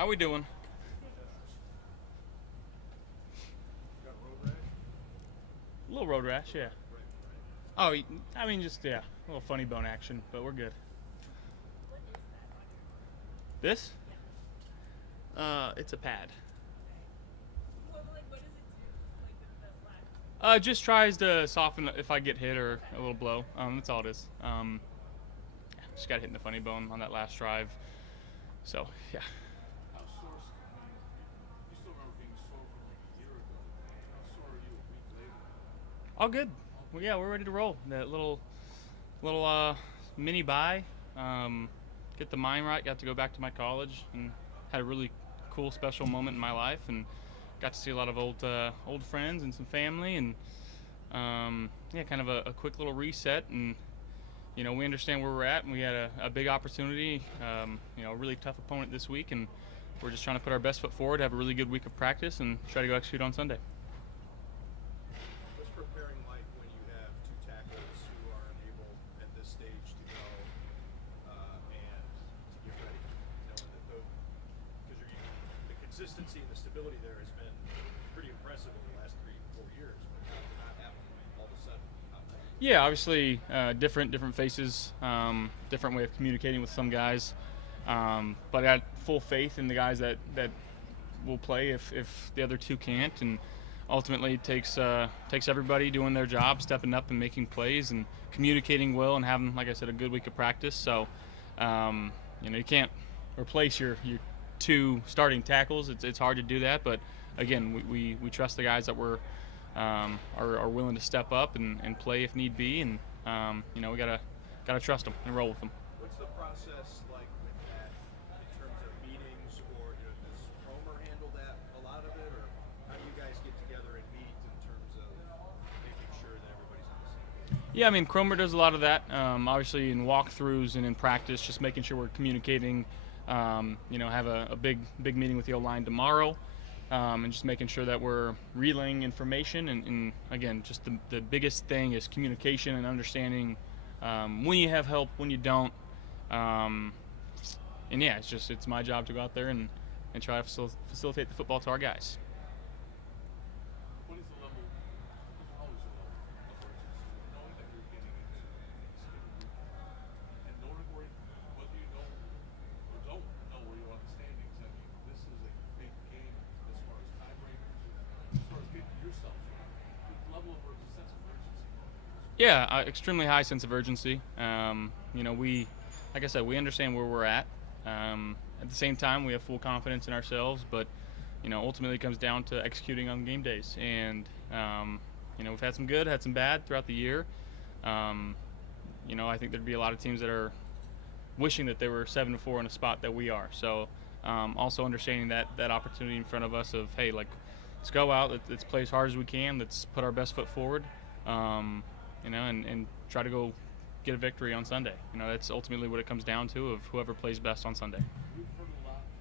How we doing? A little road rash, yeah. Oh, I mean, just yeah, a little funny bone action, but we're good. This? It's a pad. Just tries to soften if I get hit or a little blow. That's all it is. Just got hit in the funny bone on that last drive. So yeah. How sore? I mean, you still remember being sore from like a year ago. How sore are you a week later? All good. Well, yeah, we're ready to roll. That little mini bye. Get the mind right. Got to go back to my college and had a really cool, special moment in my life, and got to see a lot of old friends and some family, and yeah, kind of a quick little reset. And we understand where we're at, and we had a big opportunity. A really tough opponent this week, and we're just trying to put our best foot forward, have a really good week of practice, and try to go execute on Sunday. What's preparing like when you have two tackles who are unable at this stage to go and to get ready, knowing that because the consistency and the stability there has been pretty impressive over the last 3-4 years, but now to not have all of a sudden. Yeah, obviously different faces, different way of communicating with some guys, but I got full faith in the guys that will play if the other two can't, and ultimately it takes everybody doing their job, stepping up and making plays and communicating well and having, like I said, a good week of practice. So you can't replace your two starting tackles. It's hard to do that, but again, we trust the guys that are willing to step up and play if need be, and we gotta trust them and roll with them. What's the process like with that in terms of meetings, or does Cromer handle that a lot of it, or how do you guys get together and meet in terms of making sure that everybody's on the same page? Yeah, I mean, Cromer does a lot of that. Obviously, in walkthroughs and in practice, just making sure we're communicating. Have a big meeting with the O-line tomorrow, and just making sure that we're relaying information. And again, just the biggest thing is communication and understanding when you have help, when you don't. And yeah, it's my job to go out there and try to facilitate the football to our guys. What is the level? There's always a level of urgency, knowing that you're getting into and knowing whether you know or don't know where you are in the standings. I mean, this is a big game as far as tiebreakers, as far as getting yourself ready. The level of sense of urgency. Yeah, extremely high sense of urgency. We, like I said, we understand where we're at. At the same time, we have full confidence in ourselves, but ultimately it comes down to executing on game days. And we've had some good, had some bad throughout the year. I think there'd be a lot of teams that are wishing that they were 7-4 in a spot that we are. So also understanding that opportunity in front of us of, hey, like, let's go out, let's play as hard as we can, let's put our best foot forward, and try to go get a victory on Sunday. That's ultimately what it comes down to, of whoever plays best on Sunday. We've heard a lot from,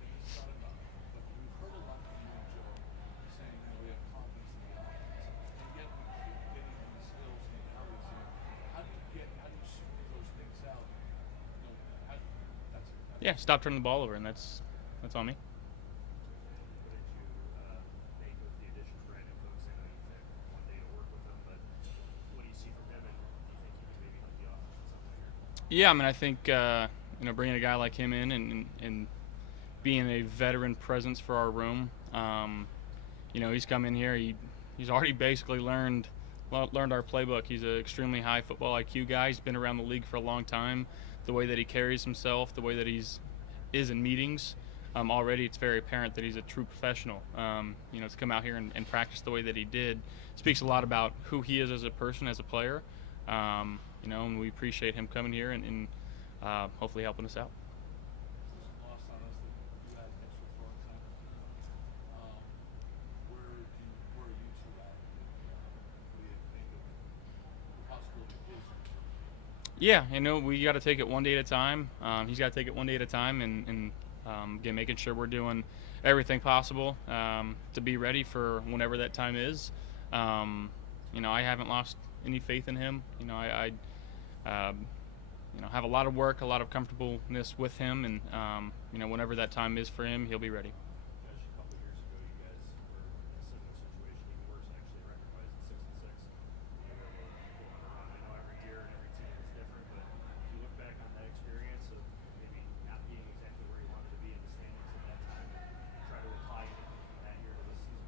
and it's not enough, but we've heard a lot from you and Joe saying, we have confidence in the offense, and yet we keep getting these hills and valleys. How do you smooth those things out? Yeah, stop turning the ball over, and that's on me. What did you make of the addition of Brandon Cooks? I know you've had one day to work with him, but what do you see from him, and do you think he can maybe help the offense in some way here? Yeah, I mean, I think bringing a guy like him in and being a veteran presence for our room. He's come in here. He's already basically learned our playbook. He's an extremely high football IQ guy. He's been around the league for a long time. The way that he carries himself, the way that is in meetings, already it's very apparent that he's a true professional. To come out here and practice the way that he did speaks a lot about who he is as a person, as a player. And we appreciate him coming here and hopefully helping us out. It's lost on us that you had an extra foreign time. Where are you two at? What do you think of the possibility of his return? Yeah, we got to take it one day at a time. He's got to take it one day at a time, and again, making sure we're doing everything possible to be ready for whenever that time is. I haven't lost any faith in him. I have a lot of work, a lot of comfortableness with him, and whenever that time is for him, he'll be ready. Josh, a couple years ago, you guys were in a similar situation, even worse actually, record-wise at 6-6. You were able to pull it around. I know every year and every team is different, but if you look back on that experience of maybe not being exactly where you wanted to be in the standings at that time, and try to apply anything from that year to this season.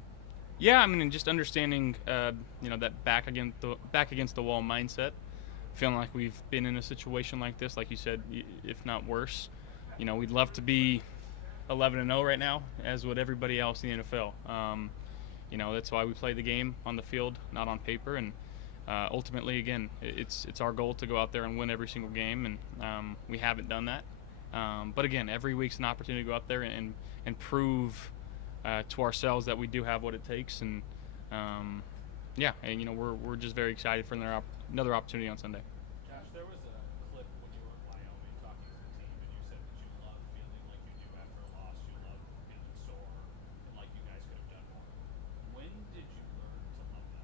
Yeah, I mean, and just understanding, that back against the wall mindset, feeling like we've been in a situation like this, like you said, if not worse. We'd love to be 11-0 right now, as would everybody else in the NFL. That's why we play the game on the field, not on paper, and ultimately, again, it's our goal to go out there and win every single game, and we haven't done that. But again, every week's an opportunity to go out there and prove to ourselves that we do have what it takes, and we're just very excited for another opportunity on Sunday. Josh, there was a clip when you were in Wyoming talking to the team, and you said that you love feeling like you do after a loss. You love feeling sore and like you guys could have done more. When did you learn to love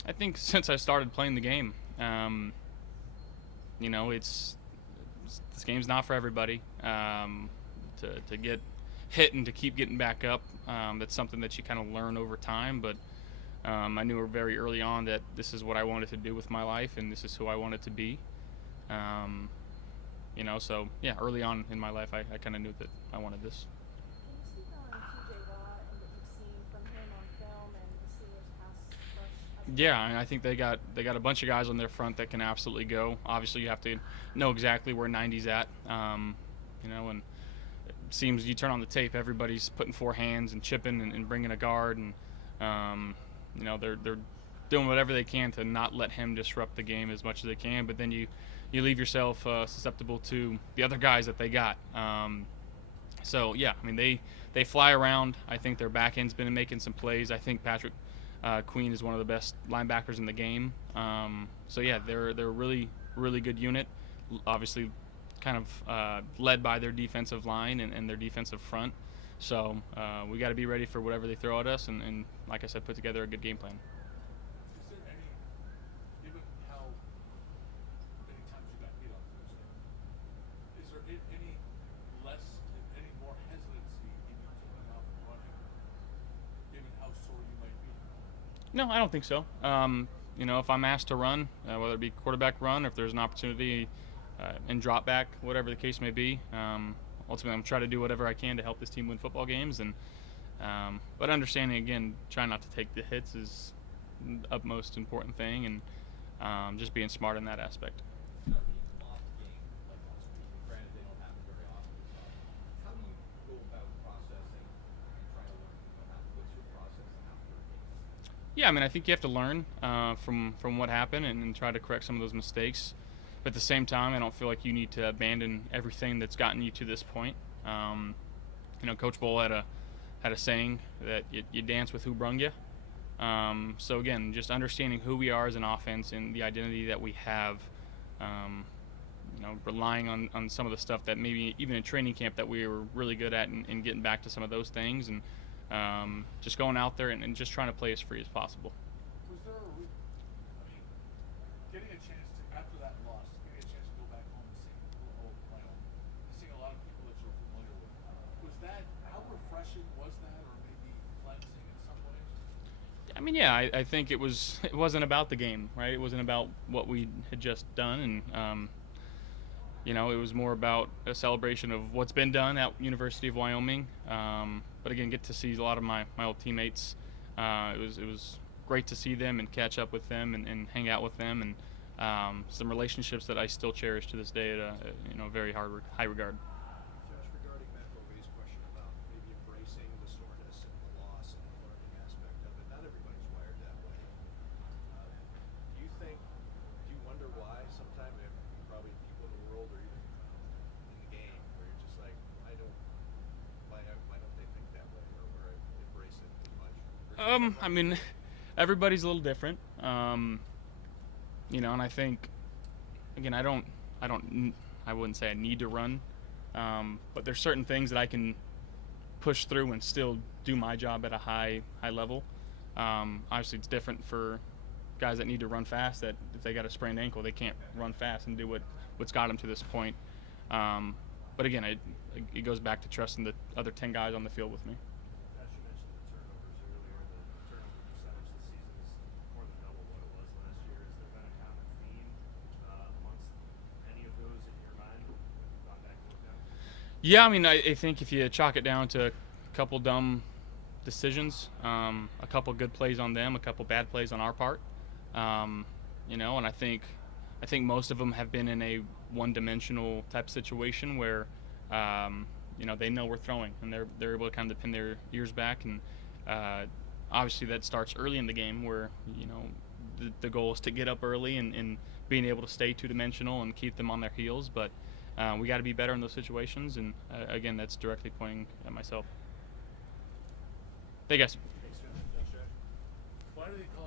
that? I think since I started playing the game, this game's not for everybody. To get hit and to keep getting back up, that's something that you kind of learn over time. But I knew very early on that this is what I wanted to do with my life, and this is who I wanted to be. So yeah, early on in my life, I kind of knew that I wanted this. Can you speak on TJ Watt and what you've seen from him on film and the Steelers pass rush? Yeah, and I think they got a bunch of guys on their front that can absolutely go. Obviously, you have to know exactly where 90's at. And it seems you turn on the tape, everybody's putting four hands and chipping and bringing a guard, and they're doing whatever they can to not let him disrupt the game as much as they can. But then you leave yourself susceptible to the other guys that they got. So yeah, I mean they fly around. I think their back end's been making some plays. I think Patrick Queen is one of the best linebackers in the game. So yeah, they're a really good unit. Obviously, kind of led by their defensive line and their defensive front. So we got to be ready for whatever they throw at us, and like I said, put together a good game plan. Is there any, given how many times you got hit on Thursday, is there any more hesitancy in you coming out and running, given how sore you might be? No, I don't think so. If I'm asked to run, whether it be quarterback run or if there's an opportunity in drop back, whatever the case may be, ultimately I'm trying to do whatever I can to help this team win football games. But understanding, again, trying not to take the hits is the utmost important thing, and just being smart in that aspect. Now, when you lost a game like last week, granted they don't happen very often, how do you go about processing and trying to learn from what happened? What's your process after a game? Yeah, I mean, I think you have to learn from what happened and try to correct some of those mistakes. But at the same time, I don't feel like you need to abandon everything that's gotten you to this point. Coach Bowl had a saying that you dance with who brung you. So again, just understanding who we are as an offense and the identity that we have. Relying on some of the stuff that maybe even in training camp that we were really good at, and getting back to some of those things, and just going out there and just trying to play as free as possible. Was there getting a chance to, after that loss, getting a chance to go back home and seeing a lot of people that you're familiar with, how refreshing was that, or maybe cleansing in some ways? I mean, yeah, I think it wasn't about the game, right? It wasn't about what we had just done, and it was more about a celebration of what's been done at University of Wyoming. But again, get to see a lot of my old teammates. It was great to see them and catch up with them and hang out with them, and some relationships that I still cherish to this day at a very high regard. Josh, regarding Matt Bovey's question about maybe embracing the soreness and the loss and the learning aspect of it, not everybody's wired that way. Do you wonder why sometimes probably people in the world or even in the game where you're just like, why don't they think that way or embrace it as much? I mean, everybody's a little different. And I think, again, I wouldn't say I need to run, but there's certain things that I can push through and still do my job at a high level. Obviously, it's different for guys that need to run fast, that if they got a sprained ankle, they can't run fast and do what what's got them to this point. But again, it goes back to trusting the other 10 guys on the field with me. As you mentioned the turnovers earlier, the turnover percentage this season is more than double what it was last year. Has there been a common theme amongst any of those in your mind when you've gone back and looked at them? Yeah, I mean, I think if you chalk it down to a couple dumb decisions, a couple good plays on them, a couple bad plays on our part, you know, and I think most of them have been in a one-dimensional type situation where, you know, they know we're throwing and they're able to kind of pin their ears back, and obviously that starts early in the game where, you know, the goal is to get up early and being able to stay two-dimensional and keep them on their heels, but we got to be better in those situations, and again, that's directly pointing at myself. Hey guys. Why do they call